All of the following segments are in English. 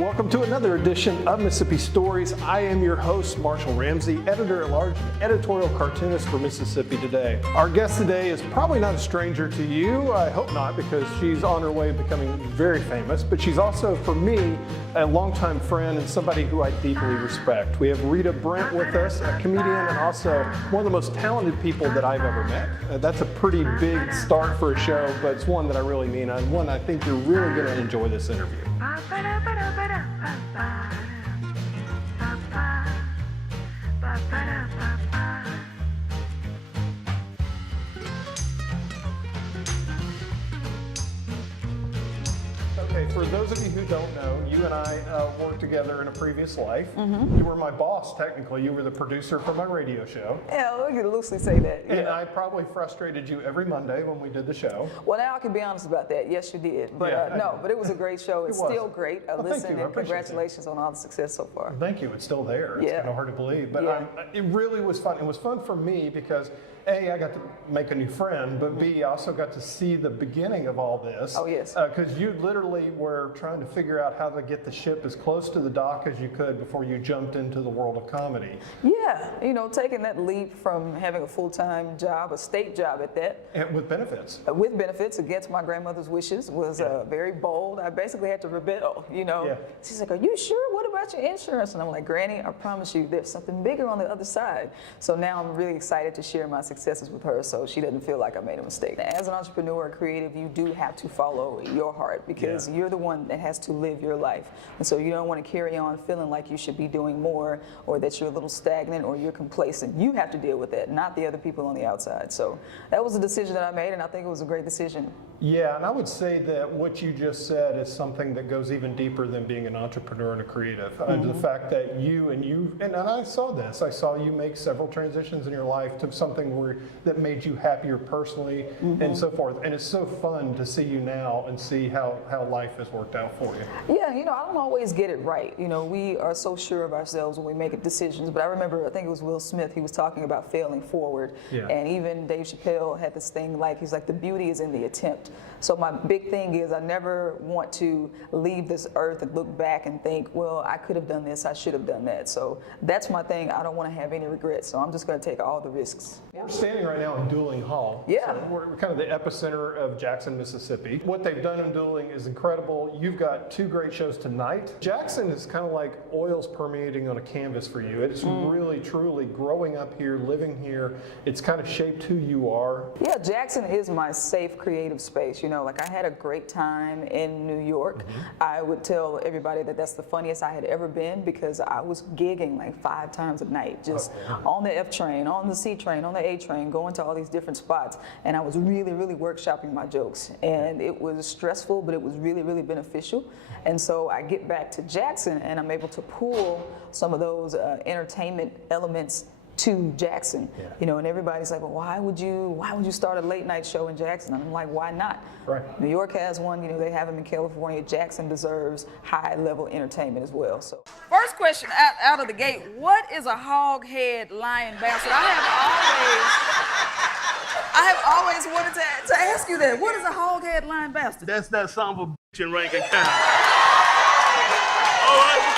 Welcome to another edition of Mississippi Stories. I am your host, Marshall Ramsey, editor-at-large and editorial cartoonist for Mississippi Today. Our guest today is probably not a stranger to you. I hope not, because she's on her way to becoming very famous, but she's also, for me, a longtime friend and somebody who I deeply respect. We have Rita Brent with us, a comedian and also one of the most talented people that I've ever met. That's a pretty big start for a show, but it's one that I really mean, and one I think you're really going to enjoy this interview. Okay, for those of you who don't know, you and I worked together in a previous life. You were my boss, technically. You were the producer for my radio show. Yeah, we can loosely say that. And I probably frustrated you every Monday when we did the show. Well, now I can be honest about that. Yes, you did. But no, but it was a great show. It's still great. Listen, and congratulations on all the success so far. Thank you. It's still there. It's kind of hard to believe. But it really was fun. It was fun for me because A, I got to make a new friend, but B, I also got to see the beginning of all this. Oh, yes. Because you literally were trying to figure out how to get the ship as close to the dock as you could before you jumped into the world of comedy. Yeah, you know, taking that leap from having a full-time job, a state job at that. And with benefits. With benefits, against my grandmother's wishes, was very bold. I basically had to rebel, you know. Yeah. She's like, are you sure? What about your insurance? And I'm like, Granny, I promise you there's something bigger on the other side. So now I'm really excited to share my successes with her so she doesn't feel like I made a mistake. As an entrepreneur or creative, you do have to follow your heart because you're the one that has to live your life. And so you don't want to carry on feeling like you should be doing more or that you're a little stagnant or you're complacent. You have to deal with that, not the other people on the outside. So that was a decision that I made, and I think it was a great decision. Yeah, and I would say that what you just said is something that goes even deeper than being an entrepreneur and a creative. The fact that and I saw this, I saw you make several transitions in your life to something that made you happier personally and so forth. And it's so fun to see you now and see how life has worked out for you. Yeah, you know, I don't always get it right. You know, we are so sure of ourselves when we make decisions. But I remember, I think it was Will Smith, he was talking about failing forward. Yeah. And even Dave Chappelle had this thing he's like, the beauty is in the attempt. So my big thing is I never want to leave this earth and look back and think, well, I could have done this, I should have done that. So that's my thing. I don't want to have any regrets. So I'm just going to take all the risks. We're standing right now in Dueling Hall. Yeah. So we're kind of the epicenter of Jackson, Mississippi. What they've done in Dueling is incredible. You've got 2 great shows tonight. Jackson is kind of like oils permeating on a canvas for you. It's really, truly growing up here, living here. It's kind of shaped who you are. Yeah, Jackson is my safe creative space. You know, like I had a great time in New York. I would tell everybody that that's the funniest I had ever been because I was gigging like 5 times a night, just on the F train, on the C train, on the A train, going to all these different spots. And I was really, really workshopping my jokes. And it was stressful, but it was really, really beneficial. And so I get back to Jackson and I'm able to pull some of those entertainment elements to Jackson, you know, and everybody's like, well, why would you start a late night show in Jackson? And I'm like, why not? Right. New York has one, you know, they have them in California. Jackson deserves high level entertainment as well. So first question out of the gate, what is a hog head lion bastard? I have always wanted to ask you that. What is a hog head lion bastard? That's that son of a bitch in Rankin County. All right.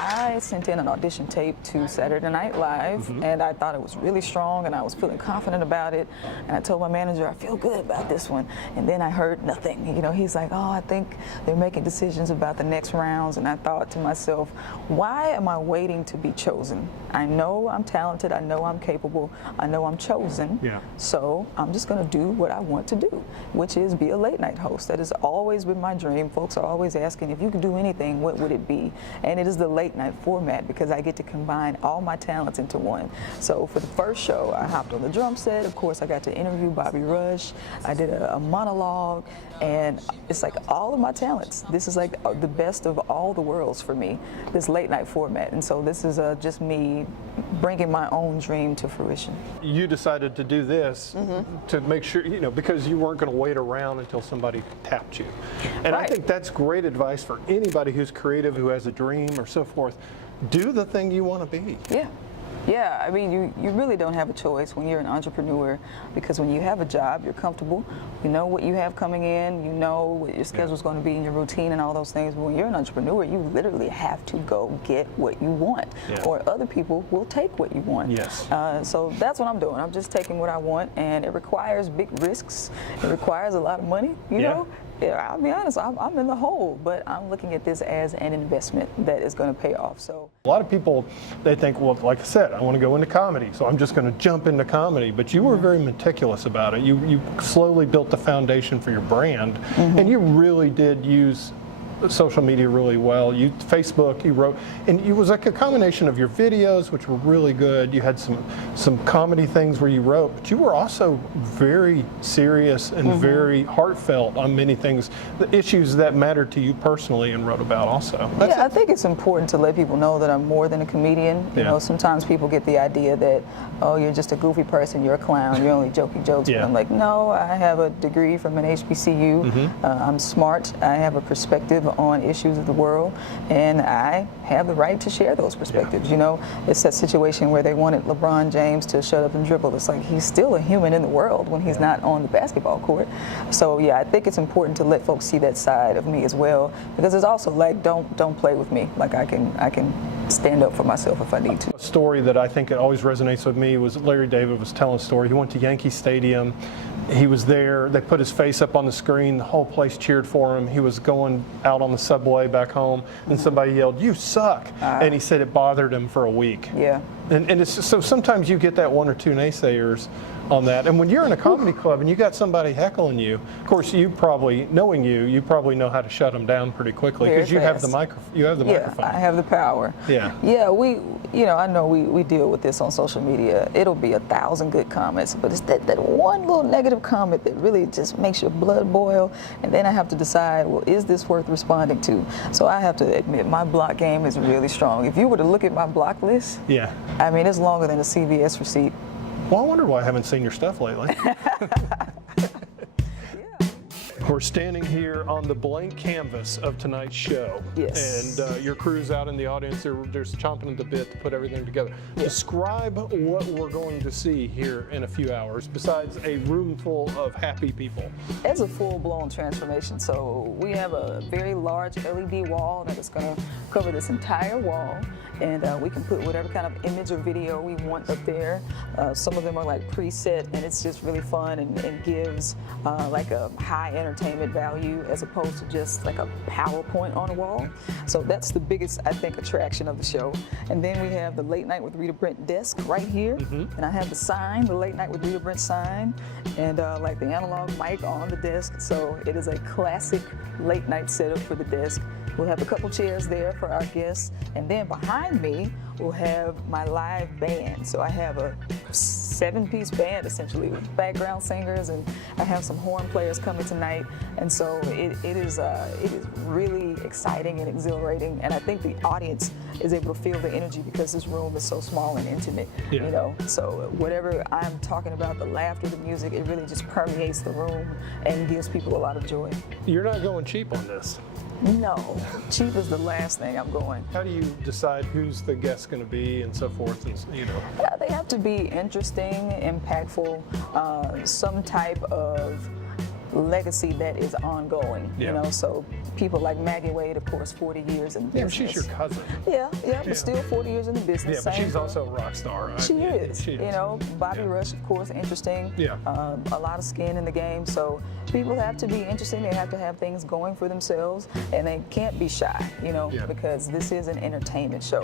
I sent in an audition tape to Saturday Night Live, and I thought it was really strong, and I was feeling confident about it. And I told my manager, I feel good about this one. And then I heard nothing. You know, he's like, oh, I think they're making decisions about the next rounds. And I thought to myself, why am I waiting to be chosen? I know I'm talented. I know I'm capable. I know I'm chosen. Yeah. So I'm just going to do what I want to do, which is be a late night host. That has always been my dream. Folks are always asking, if you could do anything, what would it be? And it is the late night format because I get to combine all my talents into one. So for the first show, I hopped on the drum set. Of course, I got to interview Bobby Rush. I did a monologue, and it's like all of my talents. This is like the best of all the worlds for me, this late night format. And so this is just me bringing my own dream to fruition. You decided to do this to make sure, you know, because you weren't going to wait around until somebody tapped you. And I think that's great advice for anybody who's creative, who has a dream or so forth. Do the thing you want to be. Yeah. Yeah, I mean, you really don't have a choice when you're an entrepreneur, because when you have a job, you're comfortable. You know what you have coming in. You know what your schedule's going to be in your routine and all those things. But when you're an entrepreneur, you literally have to go get what you want, or other people will take what you want. Yes. So that's what I'm doing. I'm just taking what I want, and it requires big risks. It requires a lot of money, you know. Yeah, I'll be honest, I'm in the hole, but I'm looking at this as an investment that is going to pay off. So a lot of people, they think, well, like I said, I want to go into comedy, so I'm just going to jump into comedy. But you were very meticulous about it. You slowly built the foundation for your brand, and you really did use social media really well. Facebook, you wrote, and it was like a combination of your videos, which were really good. You had some comedy things where you wrote, but you were also very serious and very heartfelt on many things, the issues that mattered to you personally, and wrote about also. I think it's important to let people know that I'm more than a comedian. You know, sometimes people get the idea that, oh, you're just a goofy person, you're a clown, you're only joking jokes. But I'm like, no, I have a degree from an HBCU. I'm smart. I have a perspective on issues of the world, and I have the right to share those perspectives. You know, it's that situation where they wanted LeBron James to shut up and dribble. It's like, he's still a human in the world when he's not on the basketball court. So yeah, I think it's important to let folks see that side of me as well, because it's also like, don't play with me. Like, I can stand up for myself if I need to. A story that I think it always resonates with me was Larry David was telling a story. He went to Yankee Stadium. He was there. They put his face up on the screen. The whole place cheered for him. He was going out on the subway back home, and somebody yelled, "You suck!" And he said it bothered him for a week. Yeah. And it's just, so sometimes you get that one or two naysayers on that. And when you're in a comedy club and you got somebody heckling you, of course, you probably, knowing you probably know how to shut them down pretty quickly, because you have the microphone. You have the microphone. I have the power. Yeah. Yeah, I know we deal with this on social media. It'll be 1,000 good comments, but it's that one little negative comment that really just makes your blood boil, and then I have to decide, well, is this worth responding to? So I have to admit, my block game is really strong. If you were to look at my block list, I mean, it's longer than a CVS receipt. Well, I wonder why I haven't seen your stuff lately. We're standing here on the blank canvas of tonight's show. Yes. And your crew's out in the audience. They're just chomping at the bit to put everything together. Describe what we're going to see here in a few hours, besides a room full of happy people. It's a full-blown transformation. So we have a very large LED wall that is going to cover this entire wall. And we can put whatever kind of image or video we want up there. Some of them are like preset, and it's just really fun and gives like a high entertainment value as opposed to just like a PowerPoint on a wall. So that's the biggest, I think, attraction of the show. And then we have the Late Night with Rita Brent desk right here. And I have the sign, the Late Night with Rita Brent sign, and like the analog mic on the desk. So it is a classic late night setup for the desk. We'll have a couple chairs there for our guests, and then behind me we'll have my live band. So I have a 7-piece band essentially with background singers, and I have some horn players coming tonight. And so it is really exciting and exhilarating, and I think the audience is able to feel the energy because this room is so small and intimate. You know, so whatever I'm talking about, the laughter, the music, it really just permeates the room and gives people a lot of joy. You're not going cheap on this. No, cheap is the last thing I'm going. How do you decide who's the guest going to be and so forth? And Yeah, they have to be interesting, impactful, some type of legacy that is ongoing. You know, so people like Maggie Wade, of course, 40 years in business. She's your cousin. But still 40 years in the business. Yeah, but she's also a rock star. Right? She is. You know, Bobby Rush, of course, interesting. A lot of skin in the game. So people have to be interesting. They have to have things going for themselves, and they can't be shy, you know, because this is an entertainment show.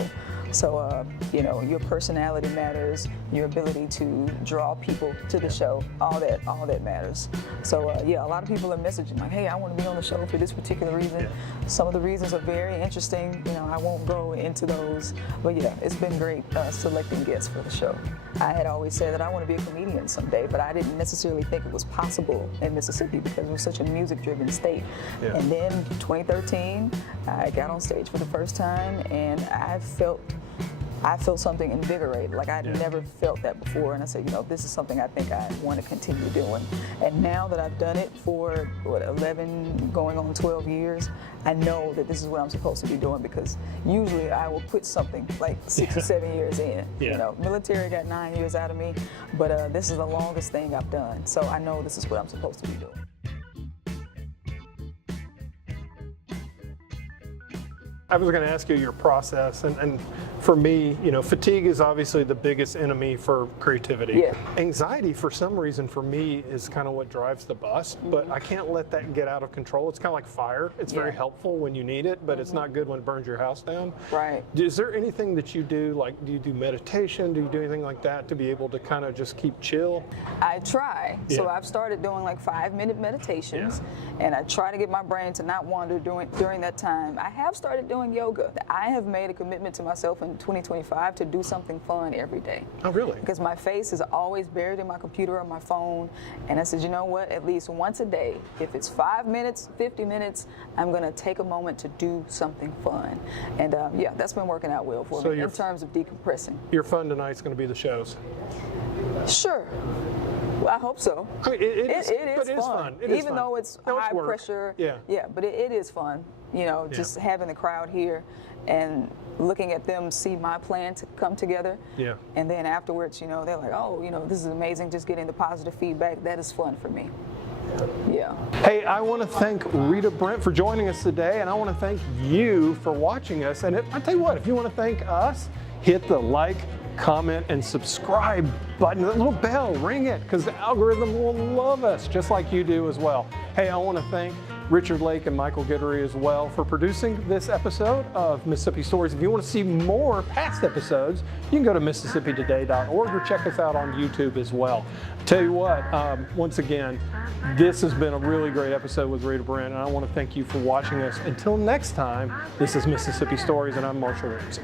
So, you know, your personality matters, your ability to draw people to the show, all that matters. So, a lot of people are messaging like, hey, I want to be on the show for this particular reason. Some of the reasons are very interesting. You know, I won't go into those, but yeah, it's been great selecting guests for the show. I had always said that I want to be a comedian someday, but I didn't necessarily think it was possible in Mississippi because we're such a music-driven state. And then 2013, I got on stage for the first time, and I felt I feel something invigorated. Like I'd never felt that before. And I said, this is something I think I want to continue doing. And now that I've done it for 11 going on 12 years, I know that this is what I'm supposed to be doing, because usually I will quit something like 6 or 7 years in. Military got 9 years out of me, but this is the longest thing I've done. So I know this is what I'm supposed to be doing. I was going to ask you your process, and for me, fatigue is obviously the biggest enemy for creativity. Yeah. Anxiety, for some reason, for me, is kind of what drives the bus, but I can't let that get out of control. It's kind of like fire. It's very helpful when you need it, but it's not good when it burns your house down. Right. Is there anything that you do, like, do you do meditation? Do you do anything like that to be able to kind of just keep chill? I try. Yeah. So I've started doing like 5-minute meditations, and I try to get my brain to not wander during that time. I have started doing yoga. I have made a commitment to myself in 2025 to do something fun every day. Oh, really? Because my face is always buried in my computer or my phone, and I said, you know what, at least once a day, if it's 5 minutes, 50 minutes, I'm going to take a moment to do something fun. And that's been working out well for me in terms of decompressing. Your fun tonight's going to be the shows. Sure. Well, I hope so. I mean, it is fun. Even though it's high pressure. Yeah. But it is fun. Just having the crowd here and looking at them see my plan to come together. Yeah. And then afterwards, they're like, oh, this is amazing. Just getting the positive feedback. That is fun for me. Yeah. Hey, I want to thank Rita Brent for joining us today, and I want to thank you for watching us. And I tell you what, if you want to thank us, hit the like, comment, and subscribe button. That little bell, ring it, because the algorithm will love us just like you do as well. Hey, I want to thank Richard Lake and Michael Gittery as well for producing this episode of Mississippi Stories. If you want to see more past episodes, you can go to MississippiToday.org or check us out on YouTube as well. Tell you what, once again, this has been a really great episode with Rita Brent, and I want to thank you for watching us. Until next time, this is Mississippi Stories, and I'm Marshall Ramsey.